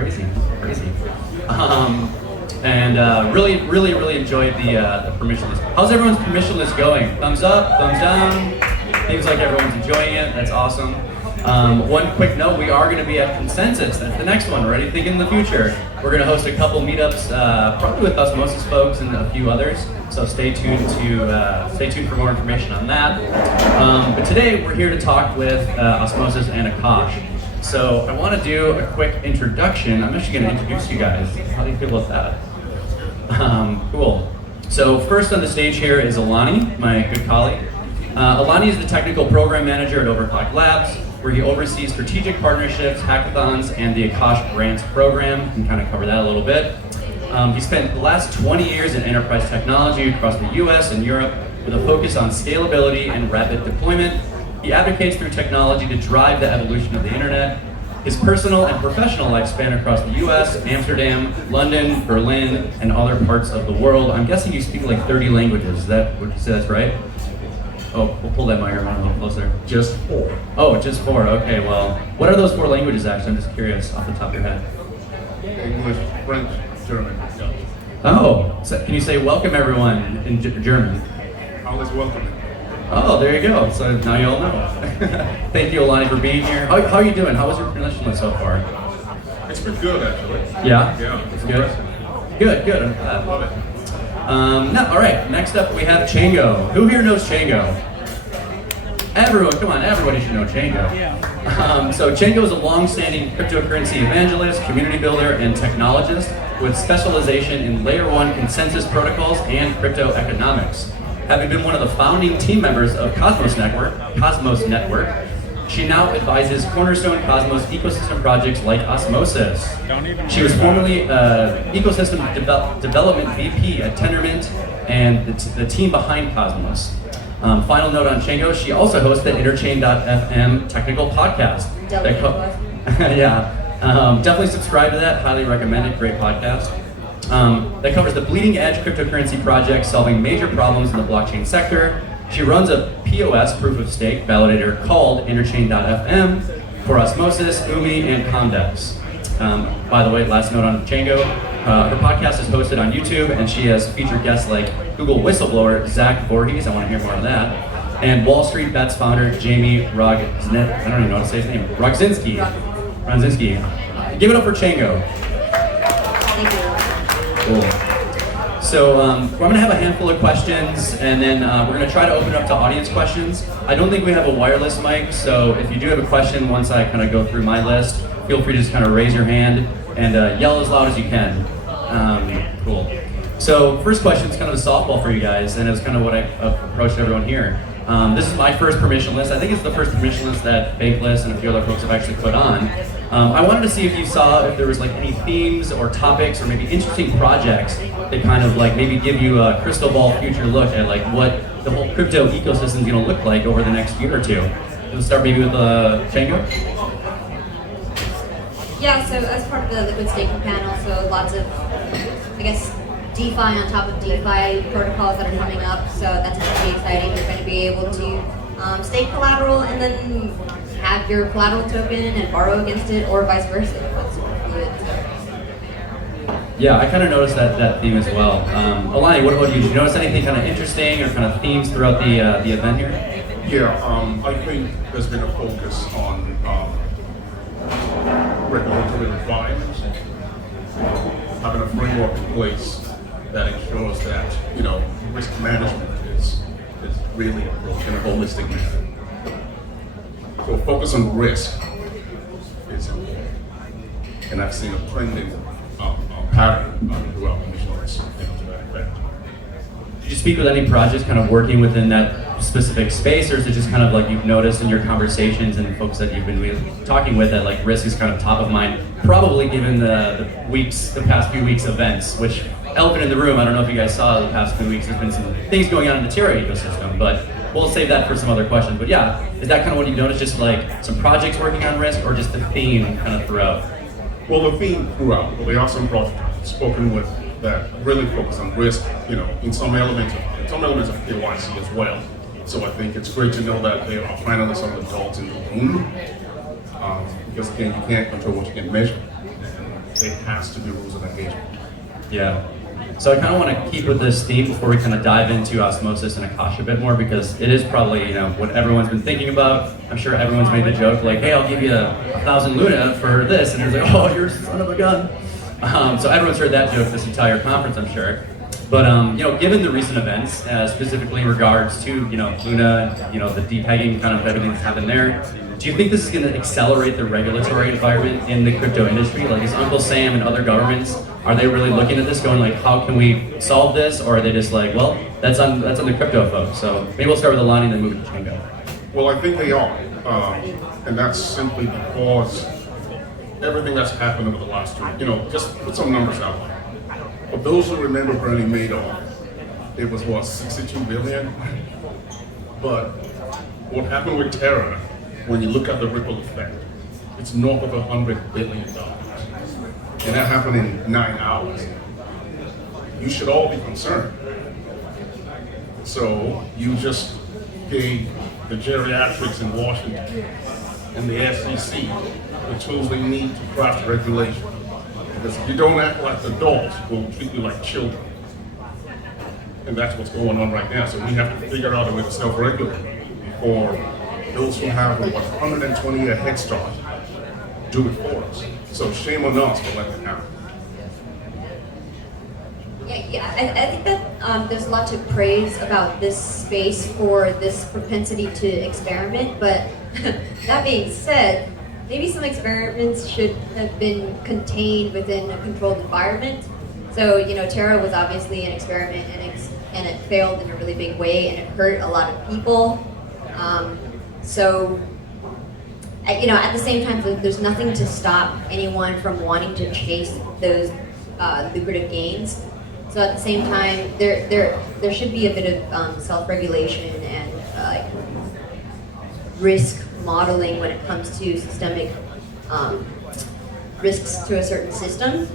crazy. Really enjoyed the permissionless. How's everyone's permissionless going? Thumbs up, thumbs down. Seems like everyone's enjoying it. That's awesome. One quick note: we are going to be at Consensus. That's the next one. We're already thinking in the future. We're going to host a couple meetups, probably with Osmosis folks and a few others. So stay tuned for more information on that. But today we're here to talk with Osmosis and Akash. So I want to do a quick introduction. I'm actually going to introduce you guys. How do you feel about that? Cool. So first on the stage here is Alani, my good colleague. Alani is the technical program manager at Overclock Labs, where he oversees strategic partnerships, hackathons, and the Akash Grants program. We can kind of cover that a little bit. He spent the last 20 years in enterprise technology across the US and Europe with a focus on scalability and rapid deployment. He advocates through technology to drive the evolution of the internet. His personal and professional life span across the US, Amsterdam, London, Berlin, and other parts of the world. I'm guessing you speak like 30 languages. Would you say that's right? Oh, we'll pull that microphone a little closer. Just 4. Oh, just 4. Okay, well, what are those 4 languages actually? I'm just curious off the top of your head. English, French, German. Oh, so can you say welcome everyone in German? Always welcome. Oh, there you go. So now you all know. Thank you, Alani, for being here. How are you doing? How was your permissionless so far? It's been good, actually. Yeah? Yeah. It's good? Good. I'm glad. Love it. All right, next up we have Chjango. Who here knows Chjango? Everyone, come on, everybody should know Chjango. Yeah. So Chjango is a long-standing cryptocurrency evangelist, community builder, and technologist with specialization in layer 1 consensus protocols and crypto economics. Having been one of the founding team members of Cosmos Network, she now advises cornerstone Cosmos ecosystem projects like Osmosis. She was formerly ecosystem development VP at Tendermint and the team behind Cosmos. Final note on Chjango, she also hosts the Interchain.fm technical podcast. Definitely subscribe to that, highly recommend it, great podcast. That covers the bleeding edge cryptocurrency projects solving major problems in the blockchain sector. She runs a POS, proof of stake, validator called Interchain.fm for Osmosis, Umi, and Comdex. By the way, last note on Chjango, her podcast is hosted on YouTube, and she has featured guests like Google whistleblower Zach Voorhees, I want to hear more on that, and Wall Street Bets founder Jamie I don't even know how to say his name, Rogzinski. Give it up for Chjango. Thank you. Cool. So we're going to have a handful of questions, and then we're going to try to open it up to audience questions. I don't think we have a wireless mic, so if you do have a question once I kind of go through my list, feel free to just kind of raise your hand and yell as loud as you can. Cool. So first question is kind of a softball for you guys, and it's kind of what I approached everyone here. This is my first permissionless. I think it's the first permissionless that Bankless and a few other folks have actually put on. I wanted to see if you saw if there was like any themes or topics or maybe interesting projects that kind of like maybe give you a crystal ball future look at like what the whole crypto ecosystem is going to look like over the next year or two. We'll start maybe with Chjango. Yeah, so as part of the liquid staking panel, so lots of, I guess, DeFi on top of DeFi protocols that are coming up, so that's pretty exciting. You're going to be able to stake collateral and then have your collateral token and borrow against it, or vice versa. That's super fluid. Yeah, I kind of noticed that theme as well. Alani, what about you? Did you notice anything kind of interesting or kind of themes throughout the event here? Yeah, I think there's been a focus on regulatory requirements, having a framework in place that ensures that risk management is really approached in a holistic manner. So focus on risk is important, and I've seen a trending pattern throughout permissionless to that effect. Did you speak with any projects kind of working within that specific space, or is it just kind of like you've noticed in your conversations and folks that you've been talking with that like risk is kind of top of mind, probably given the past few weeks events, which elephant in the room, I don't know if you guys saw the past few weeks, there's been some things going on in the Terra ecosystem, but we'll save that for some other questions. But yeah, is that kind of what you've noticed, just like some projects working on risk, or just the theme kind of throughout? Well, the theme throughout, but there are some projects spoken with that really focus on risk, in some elements of KYC as well. So I think it's great to know that there are finally some adults in the room, because again, you can't control what you can measure. There has to be rules of engagement. Yeah. So I kind of want to keep with this theme before we kind of dive into Osmosis and Akash a bit more, because it is probably, you know, what everyone's been thinking about. I'm sure everyone's made the joke like, hey, I'll give you 1,000 Luna for this, and it's like, oh, you're son of a gun. So everyone's heard that joke this entire conference, I'm sure. But you know, given the recent events, specifically in regards to, you know, Luna, you know, the depegging, kind of everything that's happened there, do you think this is going to accelerate the regulatory environment in the crypto industry? Like, is Uncle Sam and other governments, are they really looking at this, going like, how can we solve this, or are they just like, well, that's on the crypto folks? So maybe we'll start with Alani and then move to Chjango. Well, I think they are, and that's simply because everything that's happened over the last 2 years. You know, just put some numbers out there. For those who remember Bernie Madoff, it was what, 62 billion? But what happened with Terra, when you look at the ripple effect, it's north of $100 billion. And that happened in 9 hours. You should all be concerned. So you just gave the geriatrics in Washington and the SEC the tools they need to craft regulation. Because if you don't act like adults, we'll treat you like children. And that's what's going on right now. So we have to figure out a way to self-regulate before those who have a 120-year head start do it for us. So shame on us for letting it happen. Yeah, I think that there's a lot to praise about this space for this propensity to experiment, but that being said, maybe some experiments should have been contained within a controlled environment. So, you know, Terra was obviously an experiment, and it failed in a really big way, and it hurt a lot of people. You know, at the same time, there's nothing to stop anyone from wanting to chase those lucrative gains. So at the same time, there should be a bit of self-regulation and risk modeling when it comes to systemic risks to a certain system.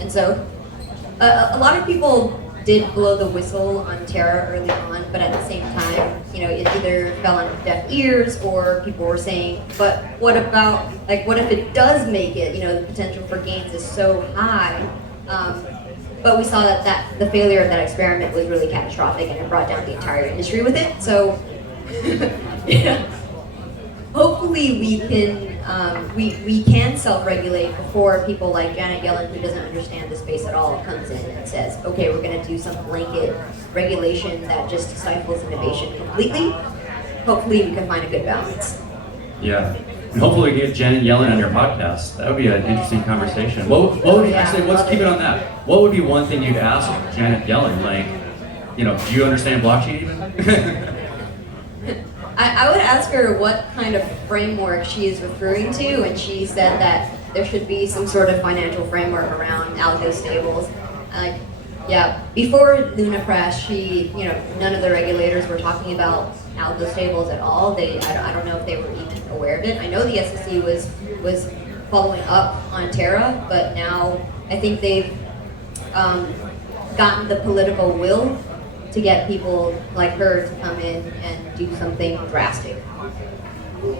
And so a lot of people did blow the whistle on Terra early on, but at the same time, you know, it either fell on deaf ears or people were saying, but what about, like, what if it does make it? You know, the potential for gains is so high. But we saw that the failure of that experiment was really catastrophic, and it brought down the entire industry with it. So, yeah. Hopefully we can self-regulate before people like Janet Yellen, who doesn't understand the space at all, comes in and says, okay, we're going to do some blanket regulation that just stifles innovation completely. Hopefully we can find a good balance. Yeah. And hopefully get Janet Yellen on your podcast. That would be an interesting conversation. What would actually, let's keep it on that. What would be one thing you'd ask Janet Yellen? Like, you know, do you understand blockchain even? I would ask her what kind of framework she is referring to, and she said that there should be some sort of financial framework around algo stables. Yeah, before Luna crashed, none of the regulators were talking about algo stables at all. I don't know if they were even aware of it. I know the SEC was following up on Terra, but now I think they've gotten the political will to get people like her to come in and do something drastic.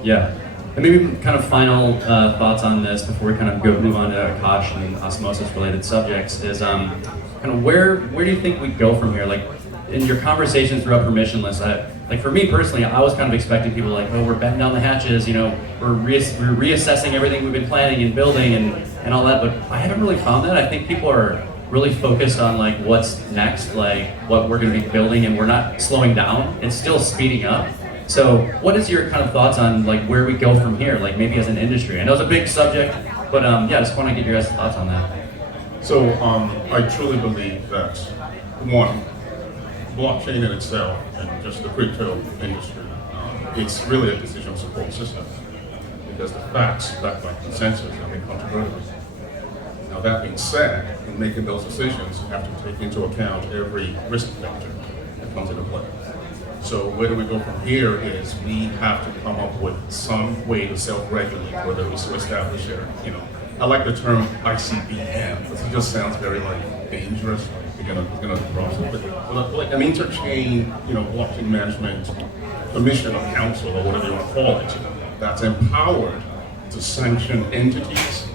Yeah. And maybe kind of final thoughts on this before we kind of move on to Akash and Osmosis related subjects is kind of where do you think we go from here? Like in your conversations throughout Permissionless, like for me personally, I was kind of expecting people like, oh, we're batting down the hatches, you know, we're reassessing everything we've been planning and building and all that, but I haven't really found that. I think people are really focused on like what's next, like what we're going to be building, and we're not slowing down. It's still speeding up. So what is your kind of thoughts on like where we go from here, like maybe as an industry? I know it's a big subject, but yeah, I just want to get your guys' thoughts on that. So I truly believe that, one, blockchain in itself and just the crypto industry, it's really a decision support system because the facts backed by consensus are incontrovertible. Now that being said, in making those decisions, you have to take into account every risk factor that comes into play. So where do we go from here is we have to come up with some way to self-regulate, whether it's to establish I like the term ICBM, because it just sounds very like dangerous. You're gonna cross it, but like an interchain, blockchain management commission or council or whatever you want to call it, that's empowered to sanction entities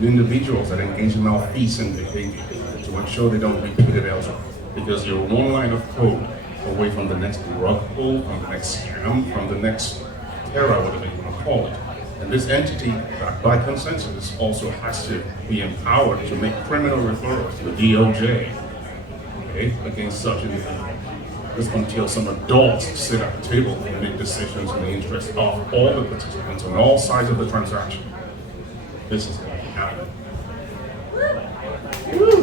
and individuals that engage in malfeasant behavior to ensure they don't repeat it elsewhere. Because you're one line of code away from the next rug pull, from the next scam, from the next terror, whatever you want to call it. And this entity, backed by consensus, also has to be empowered to make criminal referrals to the DOJ, okay, against such individuals. This until some adults sit at the table and make decisions in the interest of all the participants on all sides of the transaction. This is going to happen.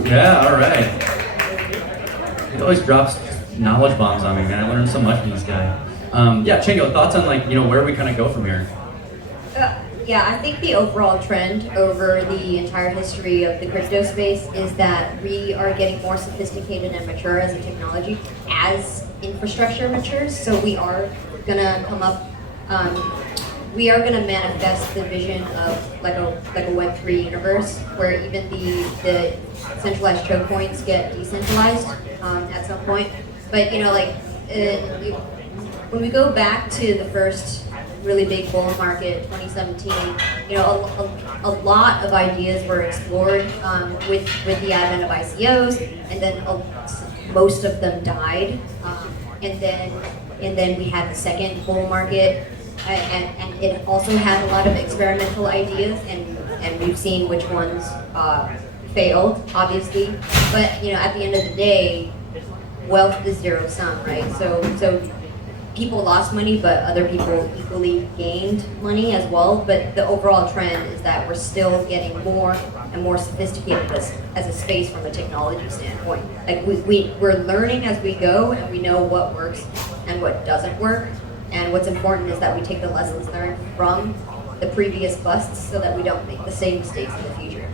Yeah, all right. He always drops knowledge bombs on me, man. I learned so much from this guy. Yeah, Chjango, thoughts on where we kind of go from here? Yeah, I think the overall trend over the entire history of the crypto space is that we are getting more sophisticated and mature as a technology as infrastructure matures. So we are gonna come up, we are gonna manifest the vision of like a Web3 universe where even the centralized choke points get decentralized at some point. But when we go back to the first really big bull market, 2017, a lot of ideas were explored with the advent of ICOs, and then most of them died, and then we had the second bull market, and it also had a lot of experimental ideas, and we've seen which ones failed, obviously, but at the end of the day, wealth is zero sum, right? So people lost money, but other people equally gained money as well. But the overall trend is that we're still getting more and more sophisticated as a space from a technology standpoint. Like we're learning as we go, and we know what works and what doesn't work. And what's important is that we take the lessons learned from the previous busts so that we don't make the same mistakes in the future.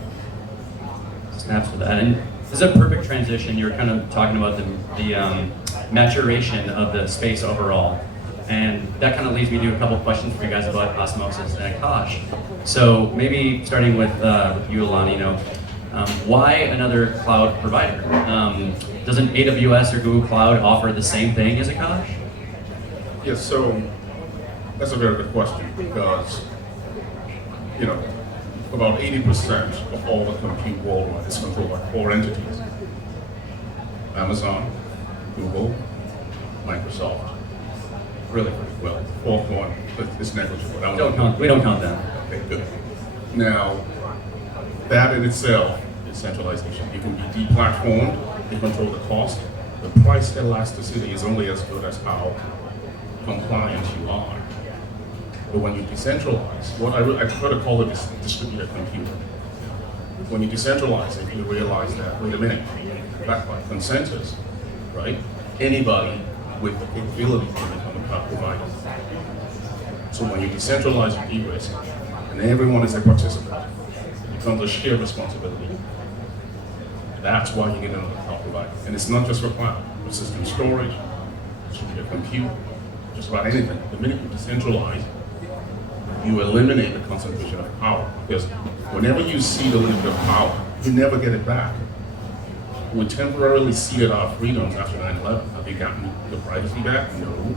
Snaps for that. And this is a perfect transition. You're kind of talking about the maturation of the space overall. And that kind of leads me to a couple of questions for you guys about Osmosis and Akash. So maybe starting with you, Alani, why another cloud provider? Doesn't AWS or Google Cloud offer the same thing as Akash? Yes, so that's a very good question because, about 80% of all the compute worldwide is controlled by 4 entities. Amazon, Google, Microsoft. Really pretty well. The fourth one is negligible. We don't count them. Okay, good. Now, that in itself is centralization. You can be deplatformed, you control the cost. The price elasticity is only as good as how compliant you are. But when you decentralize, what I prefer to call it is distributed computing. When you decentralize it, you realize that, wait a minute, backed by consensus, right? Anybody with the ability to become a cloud provider. So when you decentralize, you de-risk, and everyone is a participant, it becomes a shared responsibility. That's why you get another cloud provider. And it's not just for cloud, persistent storage, distributed compute, just about anything. The minute you decentralize, you eliminate the concentration of power. Because whenever you see the limit of power, you never get it back. We temporarily ceded our freedoms after 9/11. Have you gotten the privacy back? No.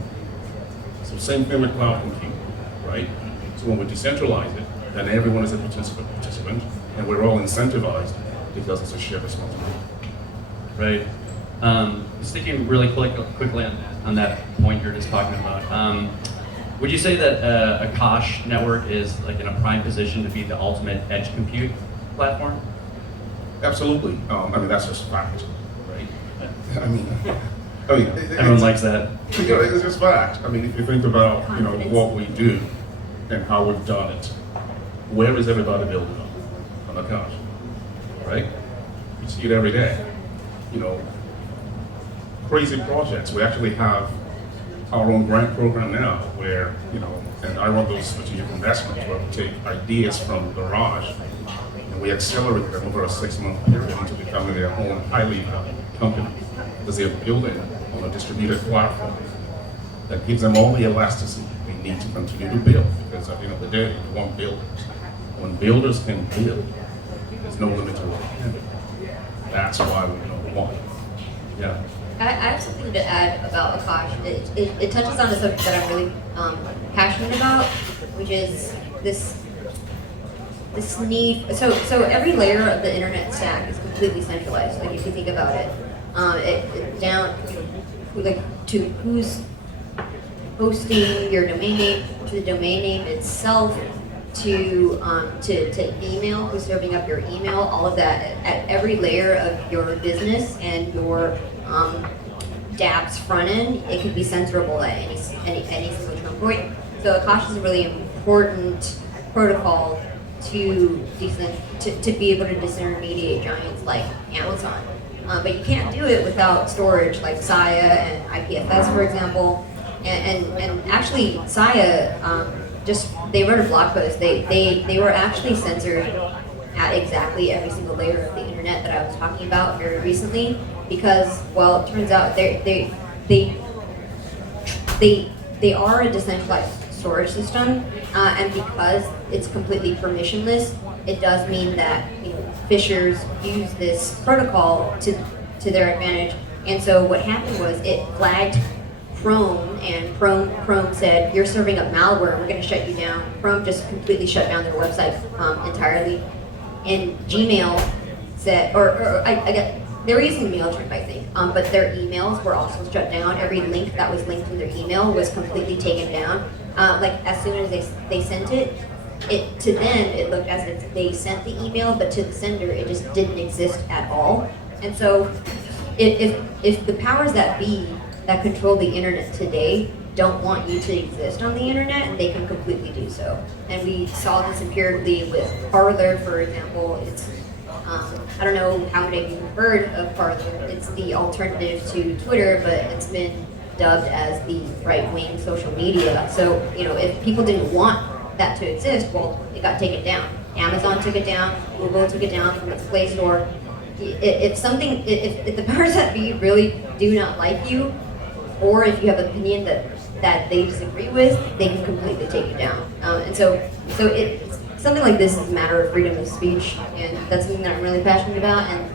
So same thing with cloud compute, right? So when we decentralize it, then everyone is a participant, and we're all incentivized because it's a shared responsibility. Right. Sticking really quickly on that point you're just talking about, would you say that Akash Network is like in a prime position to be the ultimate edge compute platform? Absolutely. That's just fact, right? Everyone likes that. It's just fact. If you think about what we do and how we've done it, where is everybody building on Akash, right? You see it every day. Crazy projects. We actually have our own grant program now where, and I run those strategic investments where we take ideas from Garage and we accelerate them over a 6-month period into becoming their own highly valued company because they're building on a distributed platform that gives them all the elasticity they need to continue to build. Because at the end of the day, you want builders. When builders can build, there's no limit to what they can do. That's why we're number one. Yeah. I have something to add about Akash. It touches on a subject that I'm really passionate about, which is this this need. So every layer of the internet stack is completely centralized. Like if you think about it, down like to who's hosting your domain name, to the domain name itself, to email, who's serving up your email, all of that at every layer of your business and your dApp's front end, it can be censorable at any single term point. So Akash is a really important protocol to be able to disintermediate giants like Amazon. But you can't do it without storage like Saya and IPFS, for example. And actually, Saya, they wrote a blog post. They were actually censored at exactly every single layer of the internet that I was talking about very recently, because, well, it turns out they are a decentralized storage system, and because it's completely permissionless, it does mean that phishers use this protocol to their advantage. And so what happened was it flagged Chrome, and Chrome said, "You're serving up malware. We're going to shut you down." Chrome just completely shut down their website entirely. And Gmail said, I guess they were using MailChimp, I think, but their emails were also shut down. Every link that was linked in their email was completely taken down. Like as soon as they sent it, to them it looked as if they sent the email, but to the sender it just didn't exist at all. And so, if the powers that be that control the internet today don't want you to exist on the internet, they can completely do so. And we saw this empirically with Parler, for example. It's I don't know how many of you have heard of Parler. It's the alternative to Twitter, but it's been dubbed as the right-wing social media. So, if people didn't want that to exist, well, it got taken down. Amazon took it down, Google took it down from its Play Store. If the powers that be really do not like you, or if you have an opinion that they disagree with, they can completely take you down. And so it's something like this is a matter of freedom of speech, and that's something that I'm really passionate about. And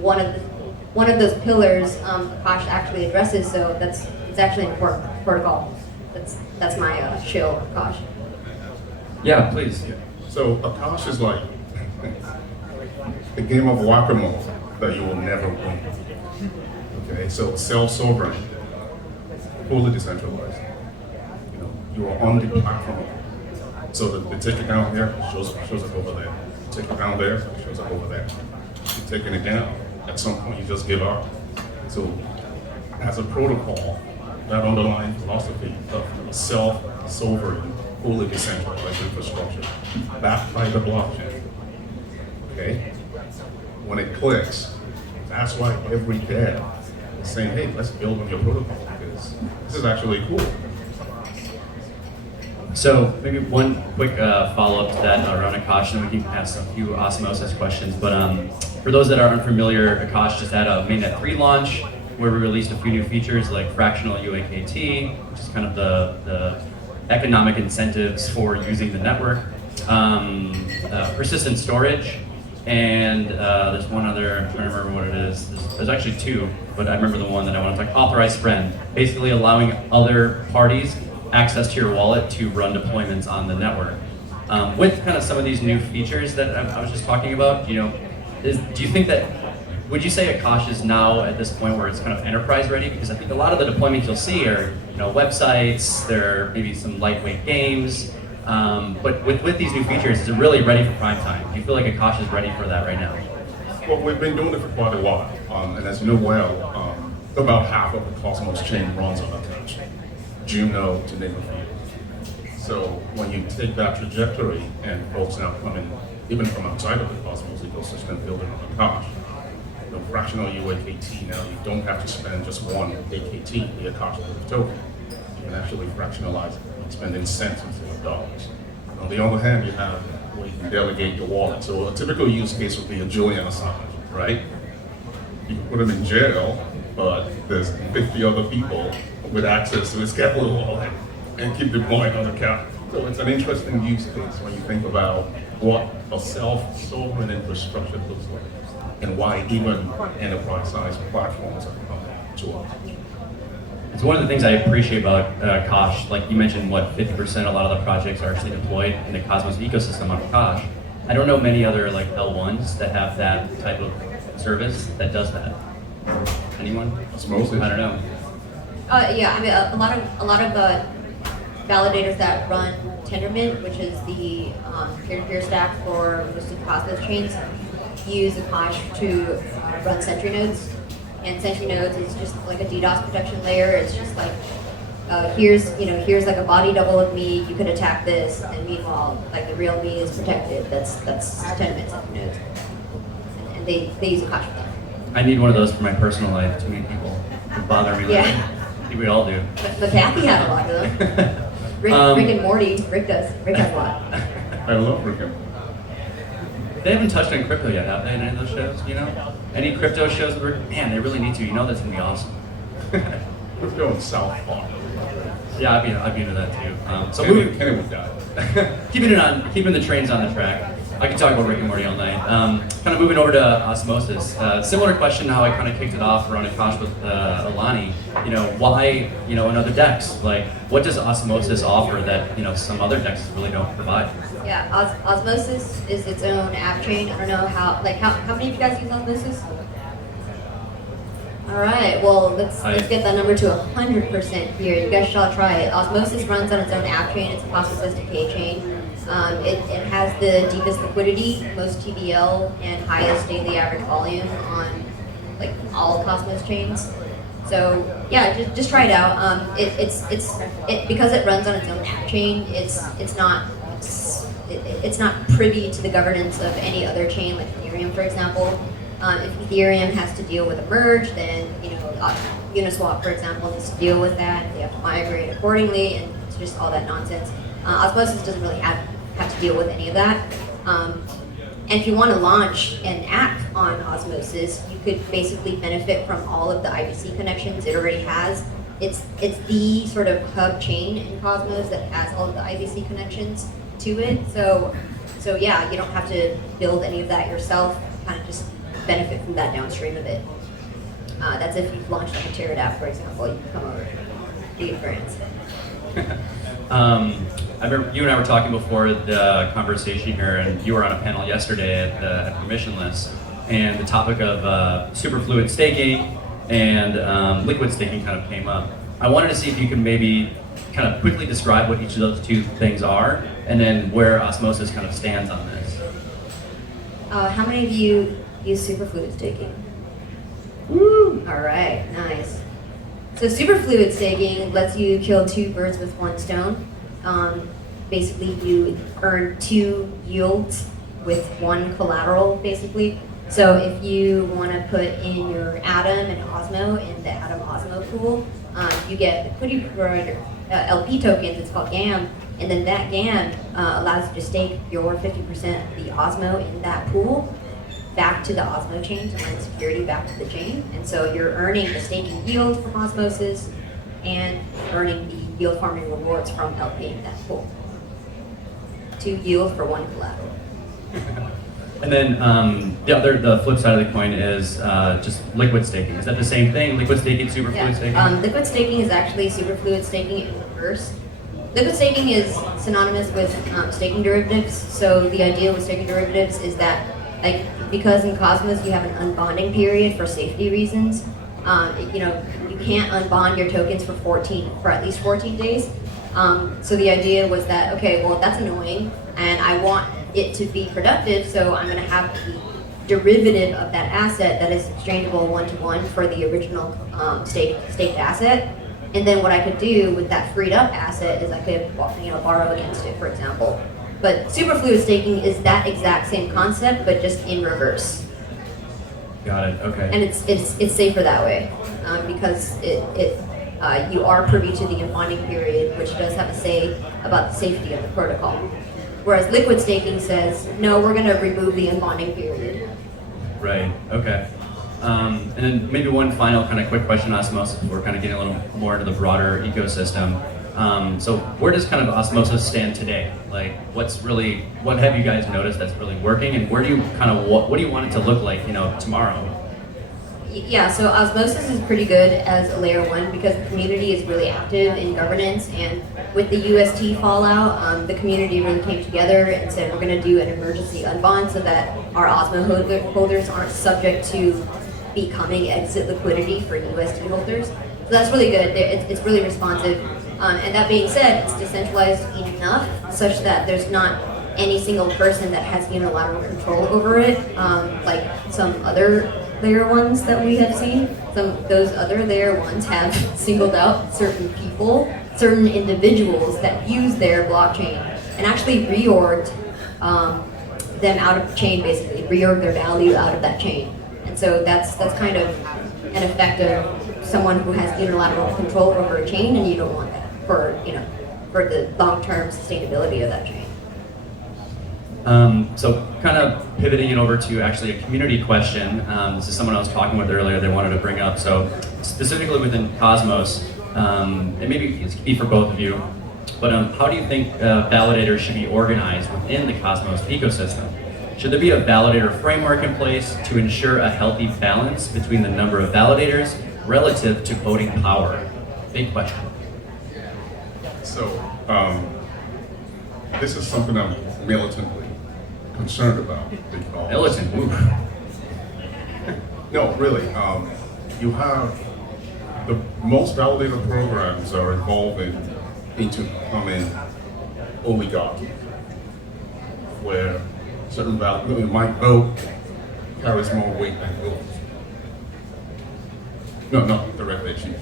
one of those pillars, Akash actually addresses. So it's actually an important protocol. That's my shill, Akash. Yeah, please. So Akash is like a game of whack-a-mole that you will never win. Okay, so self-sovereign, fully decentralized. You are on the platform. So the tick account here shows up over there. The tick account there shows up over there. You're taking it down. At some point, you just give up. So, as a protocol, that underlying philosophy of a self-sovereign, fully decentralized infrastructure, backed by the blockchain. Okay? When it clicks, that's why every dev is saying, "Hey, let's build on your protocol because this is actually cool." So maybe one quick follow-up to that around Akash, and then we can ask a few Osmosis questions. But for those that are unfamiliar, Akash just had a mainnet 3 launch where we released a few new features like fractional UAKT, which is kind of the economic incentives for using the network, persistent storage, and there's one other, I'm trying to remember what it is. There's actually two, but I remember the one that I want to talk, authorized spend, basically allowing other parties access to your wallet to run deployments on the network. With kind of some of these new features that I was just talking about, do you think that, would you say Akash is now at this point where it's kind of enterprise ready? Because I think a lot of the deployments you'll see are, websites, there are maybe some lightweight games, but with these new features, is it really ready for prime time? Do you feel like Akash is ready for that right now? Well, we've been doing it for quite a while, and as you know well, about half of the Cosmos chain runs on Akash. Juno, to name a few. So when you take that trajectory and folks now coming, even from outside of the Cosmos ecosystem, building on Akash, the fractional UAKT now, you don't have to spend just one AKT, the Akash token. You can actually fractionalize it, spending cents instead of dollars. On the other hand, you have where you can delegate your wallet. So a typical use case would be a Julian Assange, right? You can put him in jail, but there's 50 other people with access to his capital wallet and keep deploying on the cap. So it's an interesting use case when you think about what a self-sovereign infrastructure looks like and why even enterprise-sized platforms are coming to us. It's one of the things I appreciate about Akash, like you mentioned, 50% a lot of the projects are actually deployed in the Cosmos ecosystem on Akash. I don't know many other like L1s that have that type of service that does that. Anyone? Osmosis. I don't know. Yeah, I mean, a lot of validators that run Tendermint, which is the peer-to-peer stack for most of the Cosmos chains, use Akash to run Sentry nodes. And Sentry nodes is just like a DDoS protection layer. It's just like here's like a body double of me. You could attack this, and meanwhile, like the real me is protected. That's Tendermint Sentry nodes, and they use Akash for that. I need one of those for my personal life. Too many people bother me. Yeah. I think we all do. But Kathy had a lot of them. Rick and Morty. Rick has a lot. I love Rick. They haven't touched on crypto yet, have they? In any of those shows? You know, any crypto shows? Man, they really need to. You know, that's gonna be awesome. Crypto and South Park. Yeah, I'd be into that too. So Kenny would die. keeping the trains on the track. I could talk about Rick and Morty all night. Kind of moving over to Osmosis. Similar question to how I kind of kicked it off around Akash with Alani. You know, why, you know, in other decks? Like, what does Osmosis offer that, you know, some other decks really don't provide? Yeah, Osmosis is its own app chain. I don't know how many of you guys use Osmosis? All right, well, let's get that number to 100% here. You guys should all try it. Osmosis runs on its own app chain. It's a Cosmos SDK chain. It has the deepest liquidity, most TVL, and highest daily average volume on like all Cosmos chains. So yeah, just try it out. Because it runs on its own app chain. It's not privy to the governance of any other chain, like Ethereum, for example. If Ethereum has to deal with a merge, then Uniswap, for example, needs to deal with that. They have to migrate accordingly, and it's just all that nonsense. Osmosis doesn't really have to deal with any of that. And if you want to launch an app on Osmosis, you could basically benefit from all of the IBC connections it already has. It's the sort of hub chain in Cosmos that has all of the IBC connections to it. So yeah, you don't have to build any of that yourself. Kind of just benefit from that downstream of it. That's if you've launched like a tiered app, for example, you can come over and do grants. I remember you and I were talking before the conversation here, and you were on a panel yesterday at Permissionless, and the topic of superfluid staking and liquid staking kind of came up. I wanted to see if you could maybe kind of quickly describe what each of those two things are, and then where Osmosis kind of stands on this. How many of you use superfluid staking? Woo! All right, nice. So superfluid staking lets you kill two birds with one stone. Basically, you earn two yields with one collateral, basically. So if you want to put in your Atom and Osmo in the Atom Osmo pool, you get liquidity for LP tokens. It's called GAM, and then that GAM allows you to stake your 50% of the Osmo in that pool back to the Osmo chain to lend security back to the chain. And so you're earning the staking yield from Osmosis and earning the yield farming rewards from LP in that pool. Two yields for one collateral. And then the flip side of the coin is just liquid staking. Is that the same thing? Liquid staking, superfluid staking? Liquid staking is actually superfluid staking in reverse. Liquid staking is synonymous with staking derivatives. So the idea with staking derivatives is that, like, because in Cosmos you have an unbonding period for safety reasons, you can't unbond your tokens for at least 14 days. So the idea was that, okay, well, that's annoying, and I want it to be productive, so I'm going to have the derivative of that asset that is exchangeable one-to-one for the original staked asset. And then what I could do with that freed up asset is I could borrow against it, for example. But superfluid staking is that exact same concept, but just in reverse. Got it. Okay. And it's safer that way because you are privy to the unbonding period, which does have a say about the safety of the protocol. Whereas liquid staking says, no, we're going to remove the unbonding period. Right. Okay. And then maybe one final kind of quick question on Osmosis. We're kind of getting a little more into the broader ecosystem. So where does kind of Osmosis stand today? Like, what have you guys noticed that's really working, and where do you kind of what do you want it to look like, tomorrow? Yeah, so Osmosis is pretty good as a layer 1 because the community is really active in governance, and with the UST fallout, the community really came together and said we're going to do an emergency unbond so that our Osmo holders aren't subject to becoming exit liquidity for UST holders. So that's really good. It's really responsive. And that being said, it's decentralized enough such that there's not any single person that has unilateral control over it, like some other layer 1s that we have seen. Those other layer 1s have singled out certain people, certain individuals that use their blockchain and actually reorged them out of the chain, basically reorg their value out of that chain. And so that's kind of an effect of someone who has unilateral control over a chain, and you don't want that for the long-term sustainability of that chain. So kind of pivoting it over to actually a community question. This is someone I was talking with earlier they wanted to bring up. So specifically within Cosmos, and maybe it could be for both of you, but how do you think validators should be organized within the Cosmos ecosystem? Should there be a validator framework in place to ensure a healthy balance between the number of validators relative to voting power? Big question. So, this is something I'm militantly concerned about because... Militant, ooh. No, really. You have the most validator programs are evolving into becoming oligarchy, where certain my vote carries more weight than yours. No, directly at you.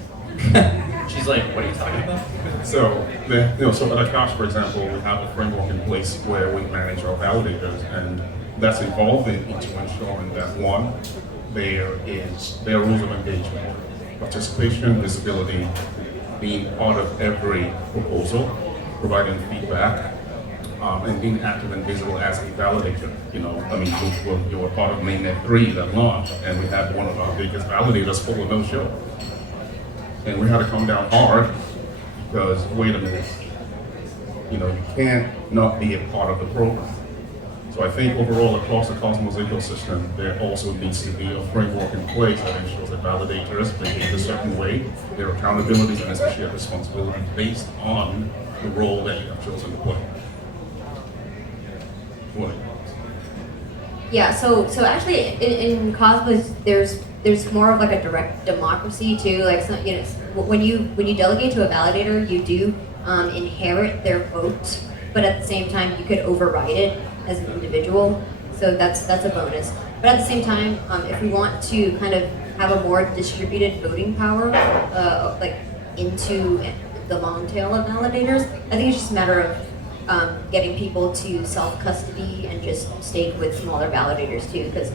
She's like, what are you talking about? So, so at Akash, for example, we have a framework in place where we manage our validators, and that's evolving into ensuring that one, there are rules of engagement, participation, visibility, being part of every proposal, providing feedback, and being active and visible as a validator. You were part of Mainnet 3 that launched, and we had one of our biggest validators pull a no-show. And we had to come down hard because, wait a minute, you can't not be a part of the program. So I think overall across the Cosmos ecosystem, there also needs to be a framework in place that ensures that validators behave a certain way, their accountabilities and a shared responsibility based on the role that you have chosen to play. What? Yeah, so actually in Cosmos there's more of like a direct democracy too. Like when you delegate to a validator, you do inherit their vote, but at the same time you could override it as an individual. So that's a bonus. But at the same time, if we want to kind of have a more distributed voting power, like into the long tail of validators, I think it's just a matter of getting people to self-custody and just stake with smaller validators too, because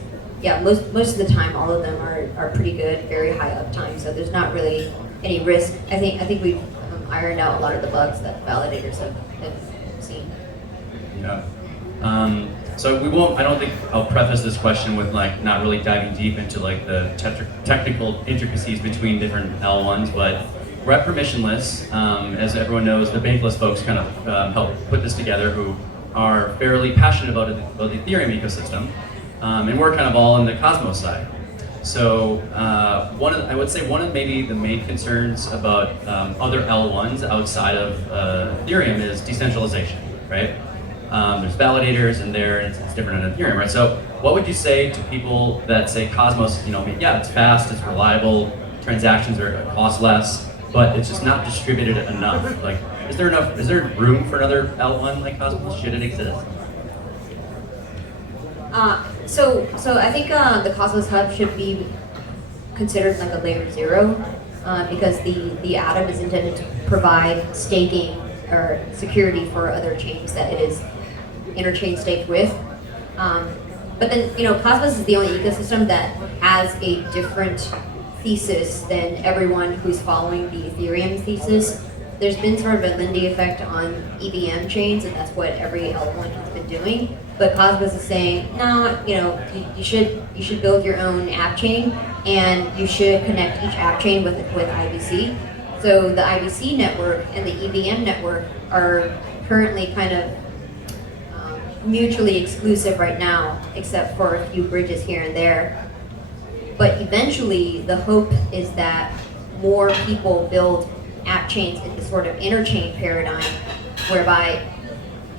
most of the time all of them are pretty good, very high uptime, so there's not really any risk. I think we've ironed out a lot of the bugs that validators have seen. Yeah. So we won't, I don't think I'll preface this question with like not really diving deep into like the technical intricacies between different L1s, but we're at permissionless. As everyone knows, the Bankless folks kind of helped put this together, who are fairly passionate about the Ethereum ecosystem. And we're kind of all on the Cosmos side. So I would say one of maybe the main concerns about other L1s outside of Ethereum is decentralization, right? There's validators and it's different in Ethereum, right? So what would you say to people that say Cosmos, it's fast, it's reliable, transactions cost less, but it's just not distributed enough? Like, is there room for another L1 like Cosmos? Should it exist? So I think the Cosmos Hub should be considered like a layer 0 because the Atom is intended to provide staking or security for other chains that it is interchain staked with. But then, Cosmos is the only ecosystem that has a different thesis than everyone who's following the Ethereum thesis. There's been sort of a Lindy effect on EVM chains, and that's what every L1 has been doing. But Cosmos is saying, no, you should build your own app chain, and you should connect each app chain with IBC. So the IBC network and the EVM network are currently kind of mutually exclusive right now, except for a few bridges here and there. But eventually, the hope is that more people build app chains in this sort of interchain paradigm, whereby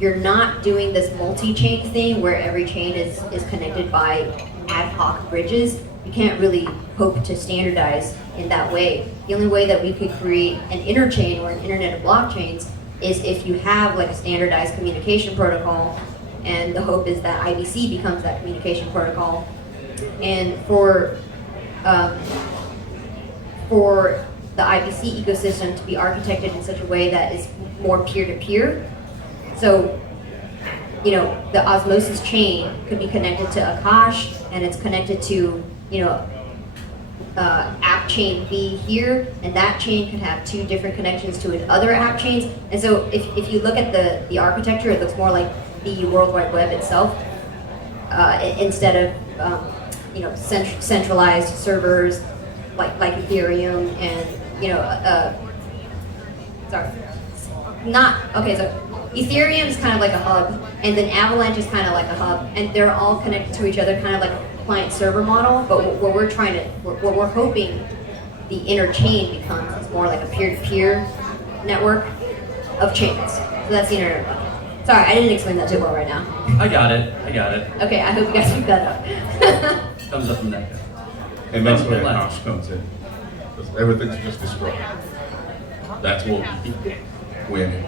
you're not doing this multi-chain thing where every chain is connected by ad hoc bridges. You can't really hope to standardize in that way. The only way that we could create an interchain or an internet of blockchains is if you have like a standardized communication protocol, and the hope is that IBC becomes that communication protocol. And for the IBC ecosystem to be architected in such a way that is more peer-to-peer. So, you know, the Osmosis chain could be connected to Akash, and it's connected to, you know, app chain B here, and that chain could have two different connections to other app chains. And so if you look at the architecture, it looks more like the World Wide Web itself, instead of, you know, centralized servers like Ethereum and, you know, so Ethereum is kind of like a hub, and then Avalanche is kind of like a hub, and they're all connected to each other, kind of like a client-server model. But what we're hoping the interchain becomes is more like a peer-to-peer network of chains. So that's the internet. Sorry, I didn't explain that too well right now. I got it. Okay, I hope you guys picked that up. Thumbs up from that guy. And that's where Akash comes in. Because everything's just destroyed. That's what we do. Winning.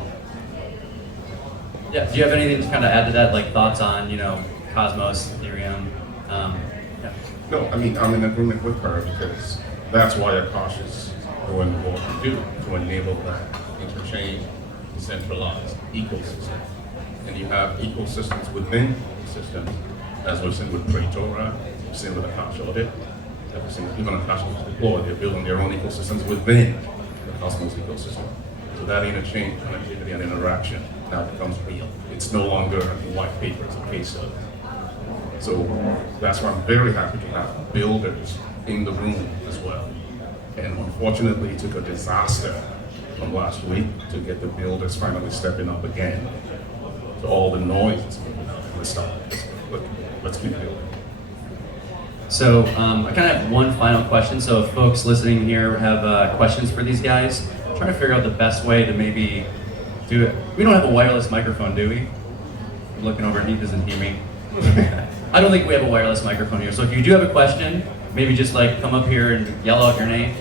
Yeah. Do you have anything to kind of add to that, like thoughts on, you know, Cosmos, Ethereum? Yeah. No, I mean, I'm in agreement with her because that's why Akash is doing what we do to enable that interchange, decentralized ecosystem. And you have ecosystems within systems, as we've seen with Praetora, we've seen with Akash Audit, we've seen even Akash was deployed, they're building their own ecosystems within the Cosmos ecosystem. So that interchange connectivity and interaction now becomes real. It's no longer a white paper, it's a case study. So that's why I'm very happy to have builders in the room as well. And unfortunately, it took a disaster from last week to get the builders finally stepping up again. So all the noise is moving out. Let's keep building. So I kind of have one final question. So if folks listening here have questions for these guys, I'm trying to figure out the best way to maybe do it. We don't have a wireless microphone, do we? I'm looking over, he doesn't hear me. I don't think we have a wireless microphone here. So if you do have a question, maybe just like come up here and yell out your name,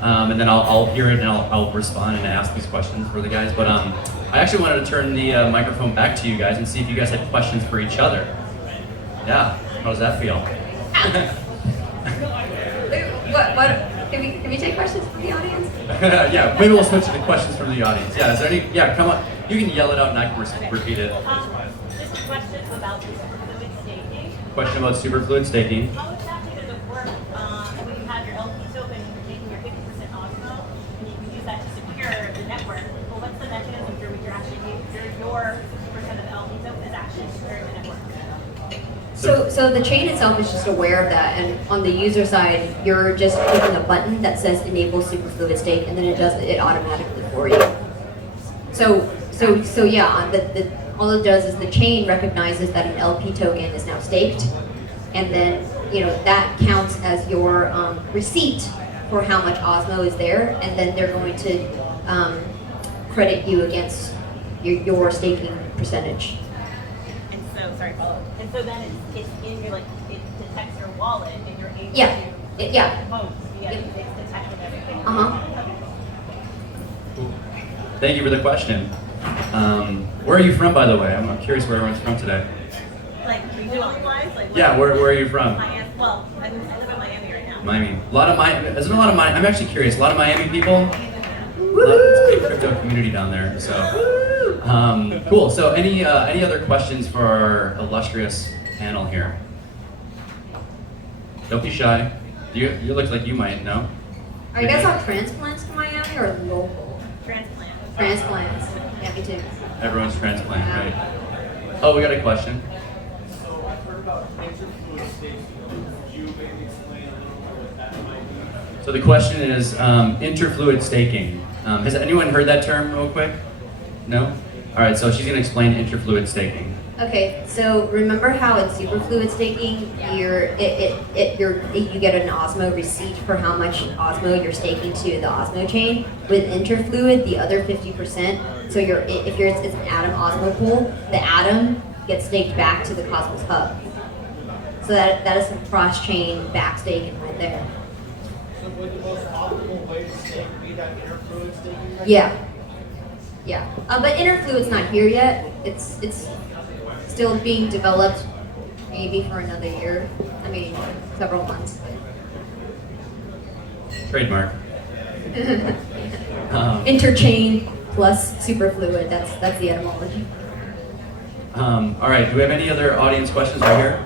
and then I'll hear it and I'll respond and ask these questions for the guys. But I actually wanted to turn the microphone back to you guys and see if you guys had questions for each other. Yeah, how does that feel? What? Can we take questions from the audience? Yeah, maybe we'll switch to the questions from the audience. Yeah, is there any? Yeah, come on. You can yell it out and I can repeat it. Just a question about superfluid staking. Question about superfluid staking. How exactly does it work when you have your LP token, you're taking your 50% Osmo, and you can use that to secure the network? Well, what's the mechanism through which you're actually your 50% of the LP token is actually securing the network? So the chain itself is just aware of that, and on the user side, you're just clicking a button that says enable superfluid stake, and then it does it automatically for you. So yeah, all it does is the chain recognizes that an LP token is now staked, and then that counts as your receipt for how much Osmo is there, and then they're going to credit you against your staking percentage. And so, sorry, follow. And so then it's in your, it detects your wallet and you're able to vote via its detection of everything. Cool. Thank you for the question. Where are you from, by the way? I'm curious where everyone's from today. Like regionally wise? Yeah, where are you from? Miami. Well, I live in Miami right now. Miami. There's a lot of Miami. I'm actually curious. A lot of Miami people. It's a big crypto community down there. So, cool. So, any other questions for our illustrious panel here? Don't be shy. You look like you might know. Are you guys all transplants to Miami or local? Transplants. Yeah, me too. Everyone's transplant, right? Oh, we got a question. So I've heard about interfluid staking. Could you maybe explain a little more what that might be? So the question is interfluid staking. Has anyone heard that term real quick? No? All right, so she's going to explain interfluid staking. Okay, so remember how in superfluid staking, you get an Osmo receipt for how much Osmo you're staking to the Osmo chain. With Interfluid, the other 50%. So it's an Atom Osmo pool, the Atom gets staked back to the Cosmos Hub. So that is some cross-chain back staking right there. So would the most optimal way to stake be that interfluid staking? Yeah. But Interfluid's not here yet. It's still being developed, maybe for another year. I mean, several months. Trademark. Interchain plus superfluid. That's the etymology. All right. Do we have any other audience questions right here?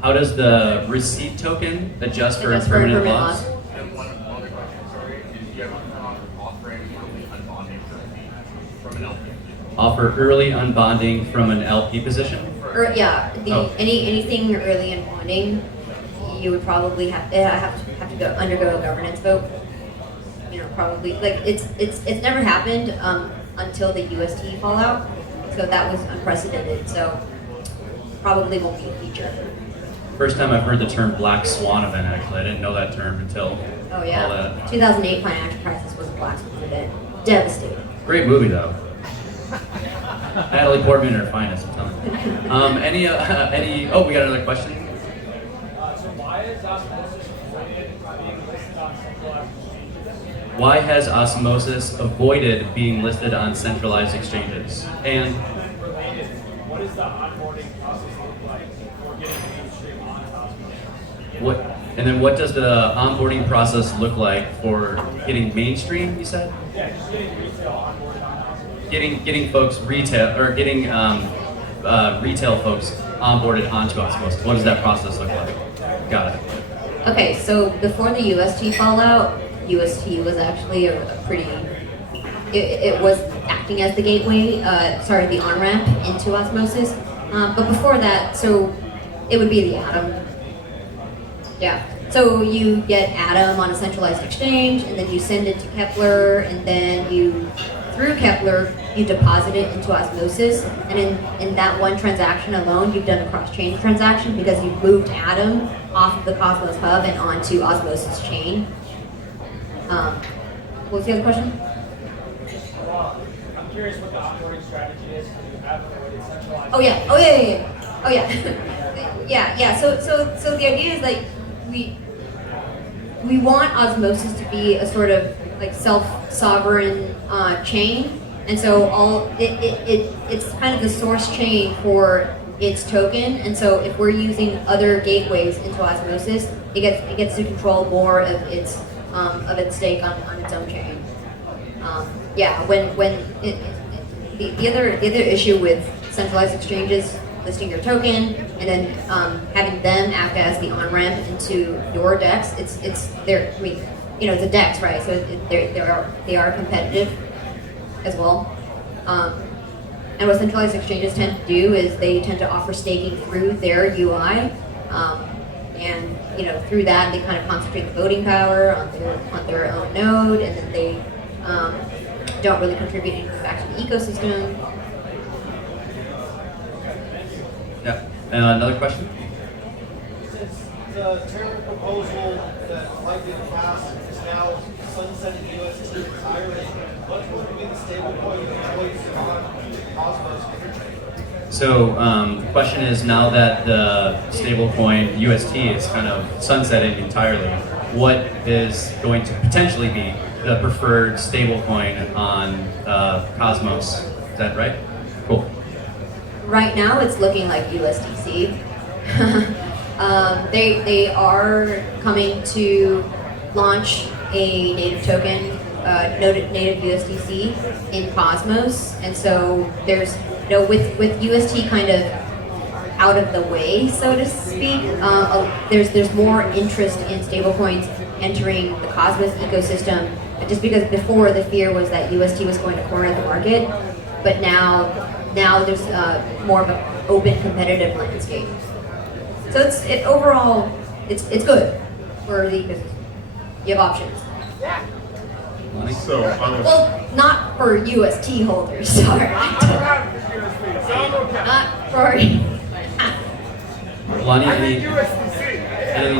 How does the receipt token adjust for impermanent loss? And one other question, sorry, is do you ever plan on offering early unbonding from an LP? Offer early unbonding from an LP position? Anything early in bonding, you would probably have to go undergo a governance vote. Probably it's never happened until the UST fallout, so that was unprecedented. So probably won't be a feature. First time I've heard the term black swan event, actually. I didn't know that term until Oh yeah. all that. 2008 financial crisis was a black swan event. Devastating. Great movie, though. Natalie Portman at her finest, I'm telling you. Oh, we got another question? So why is Osmosis avoided being listed on centralized exchanges? Why has Osmosis avoided being listed on centralized exchanges? And Related, what does the onboarding process look like for getting mainstream on Osmosis? what does the onboarding process look like for getting mainstream, you said? Yeah, just getting retail onboarded on Osmosis. Getting folks retail, or getting retail folks onboarded onto Osmosis. What does that process look like? Got it. Okay, so before the UST fallout, UST was actually a pretty. It was acting as the gateway, the on-ramp into Osmosis. But before that, so it would be the Atom. Yeah. So you get Atom on a centralized exchange, and then you send it to Kepler, and then through Kepler, you deposit it into Osmosis. And in that one transaction alone, you've done a cross-chain transaction because you've moved Atom off of the Cosmos Hub and onto Osmosis chain. What was the other question? I'm curious what the onboarding strategy is because you have avoided centralized. Oh yeah. Yeah. So the idea is like we want Osmosis to be a sort of like self-sovereign chain, and so it's kind of the source chain for its token. And so if we're using other gateways into Osmosis, it gets to control more of its stake on its own chain. The other issue with centralized exchanges listing your token and then having them act as the on-ramp into your DEX, it's a DEX, right? So they are competitive as well. And what centralized exchanges tend to do is they tend to offer staking through their UI, and through that they kind of concentrate the voting power on their own node, and then they don't really contribute anything back to the ecosystem. Yeah. Another question? Since the term proposal that might be passed is now sunsetting UST entirely, what's going to be the stablecoin choice on Cosmos interchange? So the question is, now that the stablecoin UST is kind of sunsetting entirely, what is going to potentially be the preferred stablecoin on Cosmos? Is that right? Cool. Right now, it's looking like USDC. They are coming to launch a native token, native USDC in Cosmos, and so there's with UST kind of out of the way, so to speak. There's more interest in stablecoins entering the Cosmos ecosystem, just because before the fear was that UST was going to corner the market, but now there's more of an open competitive landscape. So overall it's good for the ecosystem. You have options. Alani? So I was. Well, not for UST holders, sorry. Not for. Alani, anything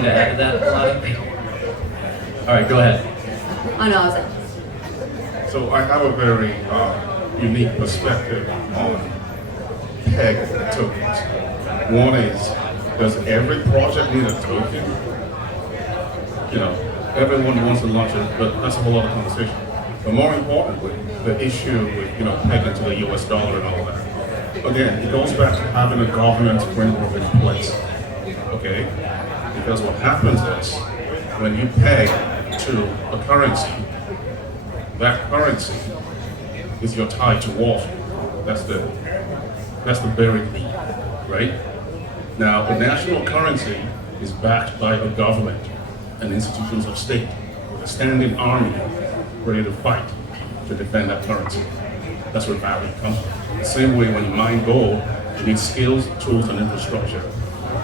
to add to that, Alani? All right, go ahead. Oh no, I was like, So I have a very unique perspective on peg tokens. One is, does every project need a token? You know, everyone wants to launch it, but that's a whole other conversation. But more importantly, the issue with, you know, pegging to the US dollar and all that. Again, it goes back to having a governance framework in place, okay? Because what happens is, when you peg to a currency, that currency is your tie to Wall Street. That's the buried lead, right? Now, the national currency is backed by a government and institutions of state with a standing army ready to fight to defend that currency. That's where value comes from. The same way when you mine gold, you need skills, tools, and infrastructure.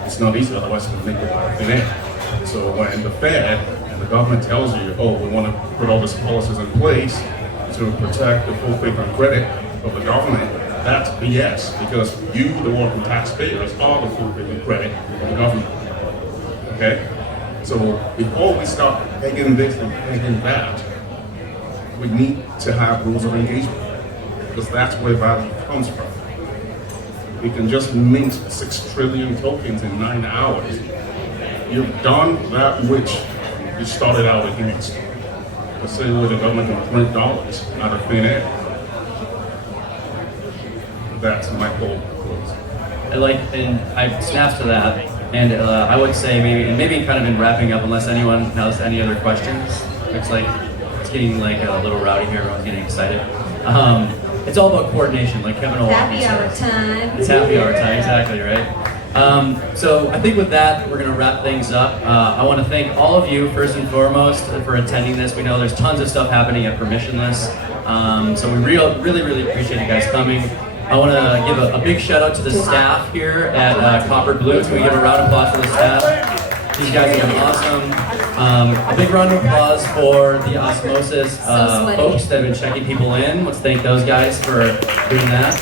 It's not easy, otherwise it's going to make it out of thin air. So when the Fed and the government tells you, oh, we want to put all these policies in place to protect the full faith and credit of the government, that's BS, because you, the working taxpayers, are the full faith and credit of the government. Okay? So before we start pegging this and pegging that, we need to have rules of engagement, because that's where value comes from. We can just mint 6 trillion tokens in 9 hours. You've done that which you started out against. The same way the government can print dollars out of thin air. That's my goal. And I snaps to that, and I would say maybe kind of in wrapping up, unless anyone has any other questions. Looks like it's getting like a little rowdy here. Everyone's getting excited. It's all about coordination, like Kevin O'Walker happy hour says. time. It's happy hour time, exactly right. So I think with that, we're going to wrap things up. I want to thank all of you, first and foremost, for attending this. We know there's tons of stuff happening at Permissionless, so we really appreciate you guys coming. I want to give a big shout out to the staff here at Copper Blue. Can we give a round of applause for the staff? These guys have been awesome. A big round of applause for the Osmosis folks that have been checking people in. Let's thank those guys for doing that.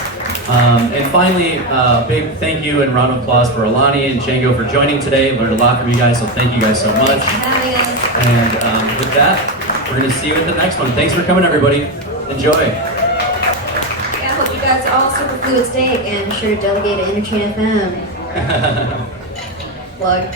And finally, a big thank you and round of applause for Alani and Chjango for joining today. Learned a lot from you guys, so thank you guys so much. Having us. And with that, we're going to see you at the next one. Thanks for coming, everybody. Enjoy. Yeah, I hope you guys are all super fluid stake and sure to delegate at Interchain FM. Plug.